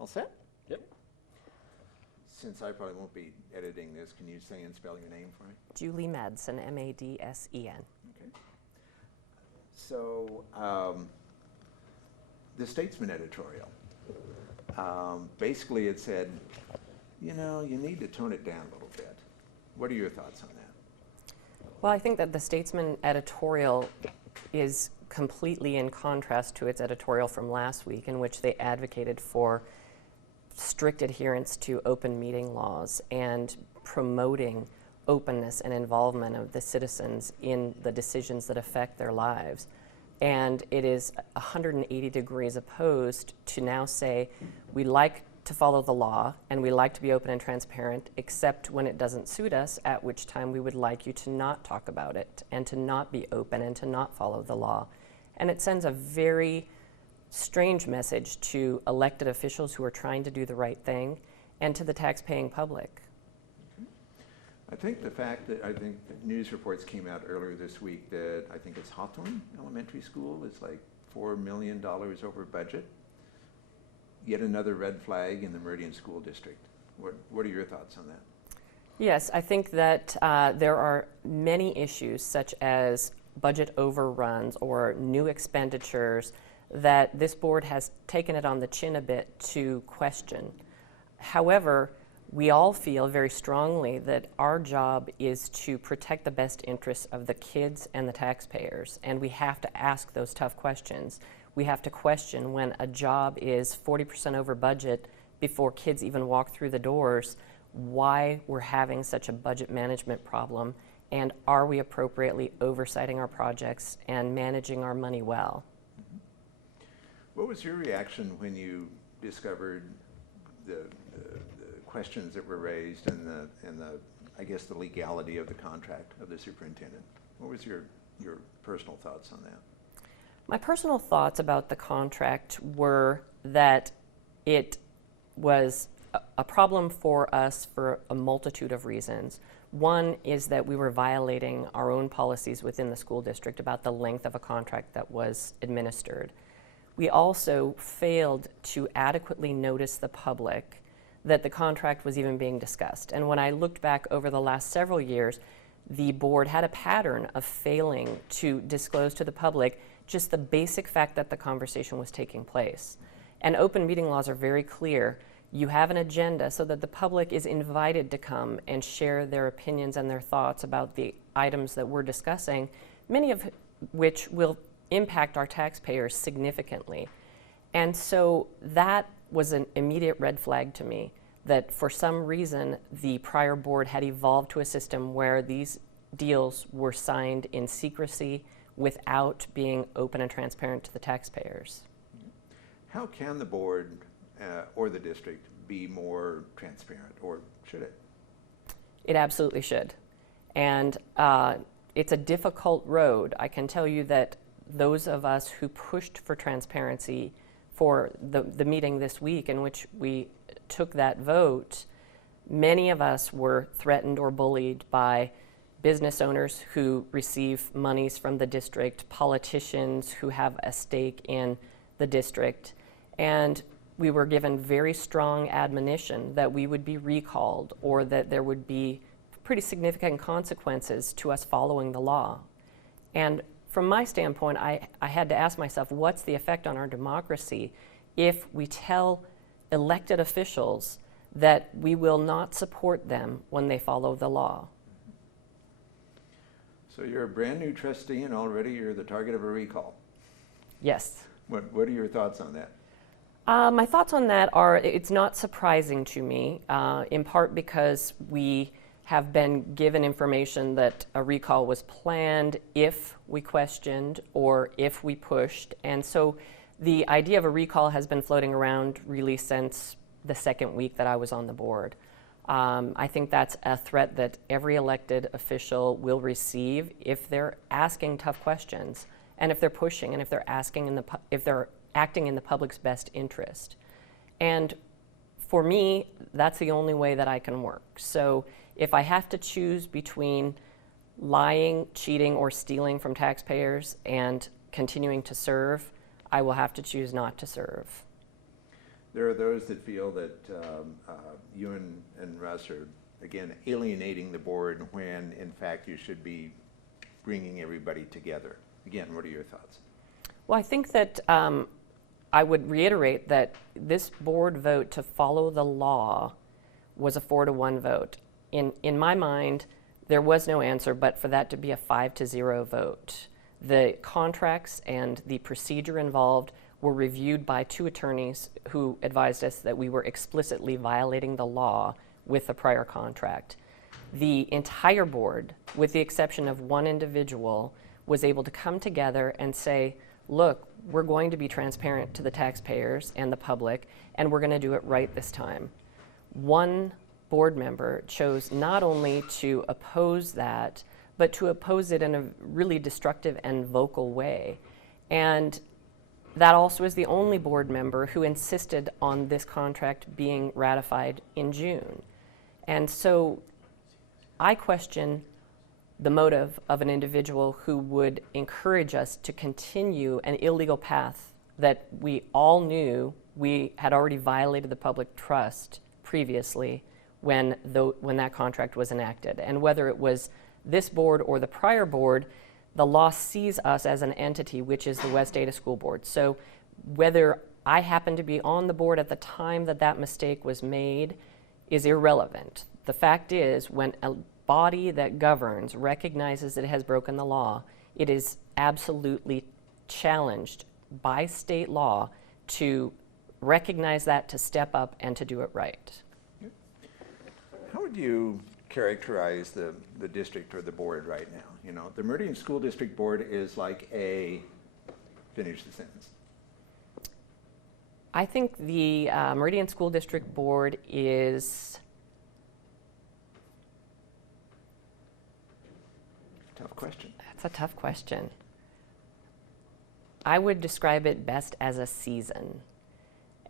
All set? Yep. Since I probably won't be editing this, can you say and spell your name for me? Julie Madsen, Madsen. Okay. So, the Statesman editorial, basically it said, you know, you need to tone it down a little bit. What are your thoughts on that? Well, I think that the Statesman editorial is completely in contrast to its editorial from last week, in which they advocated for strict adherence to open meeting laws and promoting openness and involvement of the citizens in the decisions that affect their lives. And it is 180 degrees opposed to now say we like to follow the law and we like to be open and transparent, except when it doesn't suit us, at which time we would like you to not talk about it and to not be open and to not follow the law. And it sends a very strange message to elected officials who are trying to do the right thing and to the tax-paying public. I think the fact that news reports came out earlier this week that I think it's Hawthorne Elementary School is like $4 million over budget. Yet another red flag in the Meridian School District. What are your thoughts on that? Yes, I think that there are many issues such as budget overruns or new expenditures that this board has taken it on the chin a bit to question. However, we all feel very strongly that our job is to protect the best interests of the kids and the taxpayers, and we have to ask those tough questions. We have to question when a job is 40% over budget before kids even walk through the doors, why we're having such a budget management problem, and are we appropriately oversighting our projects and managing our money well? What was your reaction when you discovered the questions that were raised and the I guess the legality of the contract of the superintendent? What was your personal thoughts on that? My personal thoughts about the contract were that it was a problem for us for a multitude of reasons. One is that we were violating our own policies within the school district about the length of a contract that was administered. We also failed to adequately notice the public that the contract was even being discussed. And when I looked back over the last several years, the board had a pattern of failing to disclose to the public just the basic fact that the conversation was taking place. And open meeting laws are very clear. You have an agenda so that the public is invited to come and share their opinions and their thoughts about the items that we're discussing, many of which will impact our taxpayers significantly. And so that was an immediate red flag to me, that for some reason the prior board had evolved to a system where these deals were signed in secrecy without being open and transparent to the taxpayers. How can the board or the district be more transparent, or should it? It absolutely should. And it's a difficult road. I can tell you that those of us who pushed for transparency for the meeting this week in which we took that vote, many of us were threatened or bullied by business owners who receive monies from the district, politicians who have a stake in the district, and we were given very strong admonition that we would be recalled or that there would be pretty significant consequences to us following the law. And from my standpoint, I had to ask myself, what's the effect on our democracy if we tell elected officials that we will not support them when they follow the law? So you're a brand new trustee and already you're the target of a recall. Yes. What are your thoughts on that? My thoughts on that are, it's not surprising to me, in part because we have been given information that a recall was planned if we questioned or if we pushed. And so the idea of a recall has been floating around really since the second week that I was on the board. I think that's a threat that every elected official will receive if they're asking tough questions and if they're pushing and if they're acting in the public's best interest. And for me, that's the only way that I can work. So if I have to choose between lying, cheating, or stealing from taxpayers and continuing to serve, I will have to choose not to serve. There are those that feel that you and Russ are, again, alienating the board when, in fact, you should be bringing everybody together. Again, what are your thoughts? Well, I think that I would reiterate that this board vote to follow the law was a 4-to-1 vote. In my mind, there was no answer but for that to be a 5-to-0 vote. The contracts and the procedure involved were reviewed by 2 attorneys who advised us that we were explicitly violating the law with the prior contract. The entire board, with the exception of 1 individual, was able to come together and say, look, we're going to be transparent to the taxpayers and the public, and we're going to do it right this time. 1 board member chose not only to oppose that, but to oppose it in a really destructive and vocal way. And that also is the only board member who insisted on this contract being ratified in June. And so I question the motive of an individual who would encourage us to continue an illegal path that we all knew we had already violated the public trust previously when that contract was enacted. And whether it was this board or the prior board, the law sees us as an entity, which is the West Ada School Board. So whether I happened to be on the board at the time that that mistake was made is irrelevant. The fact is, when a body that governs recognizes it has broken the law, it is absolutely challenged by state law to recognize that, to step up, and to do it right. How would you characterize the district or the board right now? You know, the Meridian School District Board is like finish the sentence. I think the Meridian School District Board is Tough question. That's a tough question. I would describe it best as a season.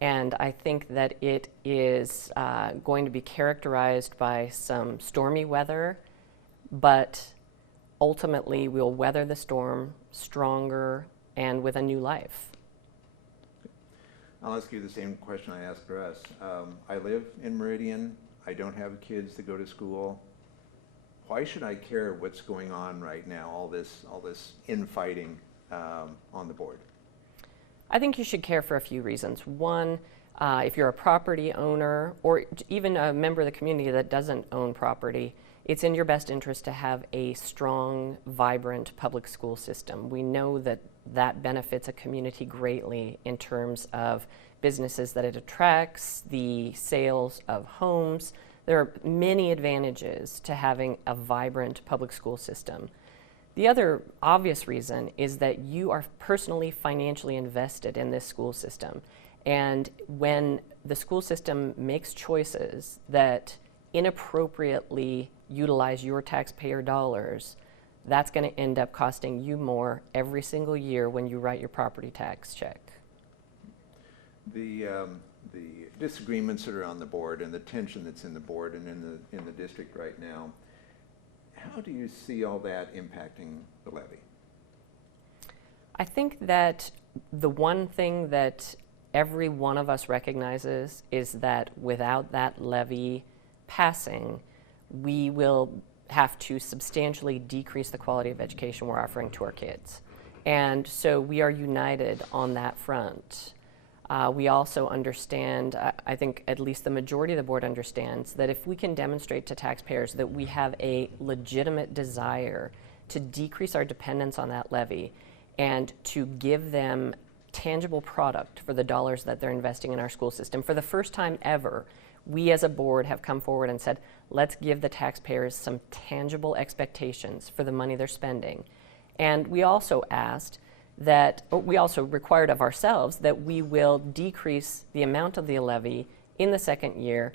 And I think that it is going to be characterized by some stormy weather, but ultimately we'll weather the storm stronger and with a new life. I'll ask you the same question I asked Russ. I live in Meridian. I don't have kids that go to school. Why should I care what's going on right now, all this infighting on the board? I think you should care for a few reasons. One, if you're a property owner or even a member of the community that doesn't own property, it's in your best interest to have a strong, vibrant public school system. We know that that benefits a community greatly in terms of businesses that it attracts, the sales of homes. There are many advantages to having a vibrant public school system. The other obvious reason is that you are personally financially invested in this school system. And when the school system makes choices that inappropriately utilize your taxpayer dollars, that's going to end up costing you more every single year when you write your property tax check. The disagreements that are on the board and the tension that's in the board and in the district right now, how do you see all that impacting the levy? I think that the one thing that every one of us recognizes is that without that levy passing, we will have to substantially decrease the quality of education we're offering to our kids. And so we are united on that front. We also understand, I think at least the majority of the board understands, that if we can demonstrate to taxpayers that we have a legitimate desire to decrease our dependence on that levy and to give them tangible product for the dollars that they're investing in our school system, for the first time ever, we as a board have come forward and said, let's give the taxpayers some tangible expectations for the money they're spending. And we also required of ourselves that we will decrease the amount of the levy in the second year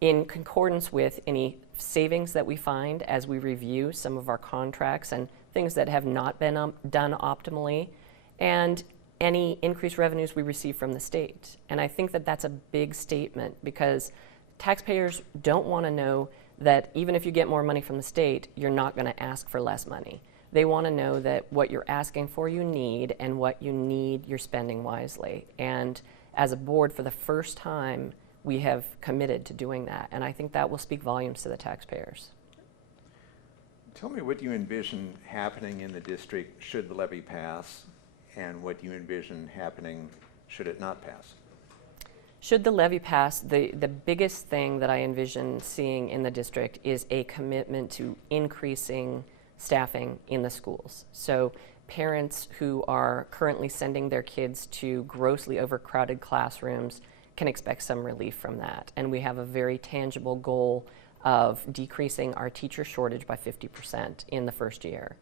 in concordance with any savings that we find as we review some of our contracts and things that have not been done optimally, and any increased revenues we receive from the state. And I think that that's a big statement because taxpayers don't want to know that even if you get more money from the state, you're not going to ask for less money. They want to know that what you're asking for you need, and what you need you're spending wisely. And as a board, for the first time, we have committed to doing that. And I think that will speak volumes to the taxpayers. Tell me what you envision happening in the district should the levy pass, and what you envision happening should it not pass. Should the levy pass, the biggest thing that I envision seeing in the district is a commitment to increasing staffing in the schools. So parents who are currently sending their kids to grossly overcrowded classrooms can expect some relief from that. And we have a very tangible goal of decreasing our teacher shortage by 50% in the first year.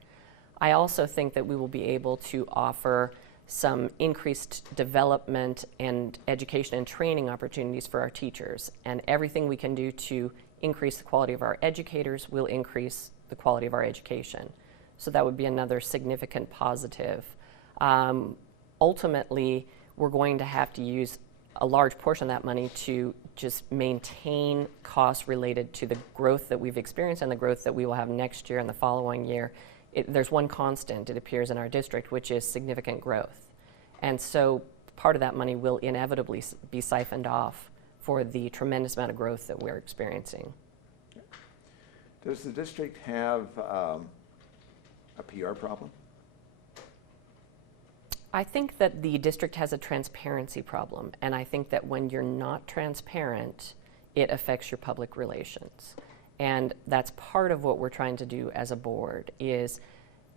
I also think that we will be able to offer some increased development and education and training opportunities for our teachers. And everything we can do to increase the quality of our educators will increase the quality of our education. So that would be another significant positive. Ultimately, we're going to have to use a large portion of that money to just maintain costs related to the growth that we've experienced and the growth that we will have next year and the following year. There's one constant, it appears, in our district, which is significant growth. And so part of that money will inevitably be siphoned off for the tremendous amount of growth that we're experiencing. Does the district have a PR problem? I think that the district has a transparency problem, and I think that when you're not transparent, it affects your public relations. And that's part of what we're trying to do as a board, is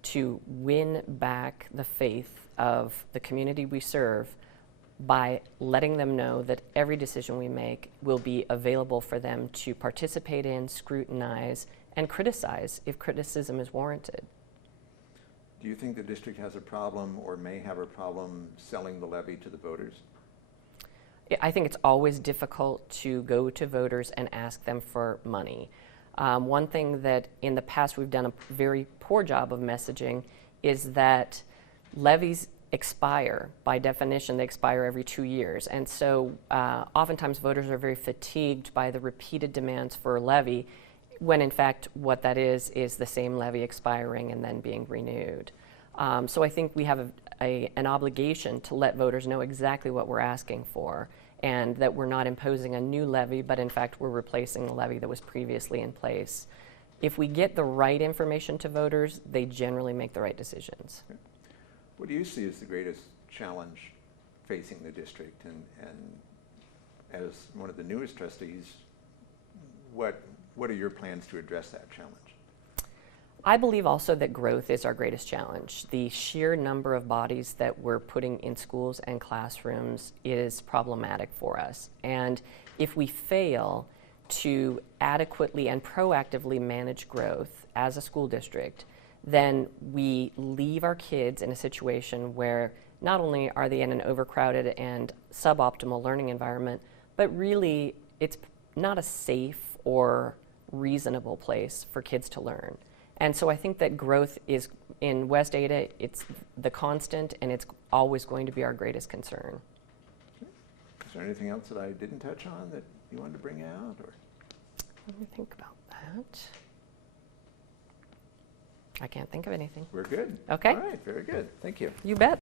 to win back the faith of the community we serve by letting them know that every decision we make will be available for them to participate in, scrutinize, and criticize if criticism is warranted. Do you think the district has a problem or may have a problem selling the levy to the voters? I think it's always difficult to go to voters and ask them for money. One thing that in the past we've done a very poor job of messaging is that levies expire. By definition, they expire every 2 years. And so oftentimes voters are very fatigued by the repeated demands for a levy, when in fact what that is the same levy expiring and then being renewed. So I think we have an obligation to let voters know exactly what we're asking for, and that we're not imposing a new levy, but in fact we're replacing the levy that was previously in place. If we get the right information to voters, they generally make the right decisions. What do you see as the greatest challenge facing the district? And as one of the newest trustees, what are your plans to address that challenge? I believe also that growth is our greatest challenge. The sheer number of bodies that we're putting in schools and classrooms is problematic for us. And if we fail to adequately and proactively manage growth as a school district, then we leave our kids in a situation where not only are they in an overcrowded and suboptimal learning environment, but really it's not a safe or reasonable place for kids to learn. And so I think that growth is, in West Ada, it's the constant, and it's always going to be our greatest concern. Is there anything else that I didn't touch on that you wanted to bring out? Or? Let me think about that. I can't think of anything. We're good. Okay. All right, very good. Thank you. You bet.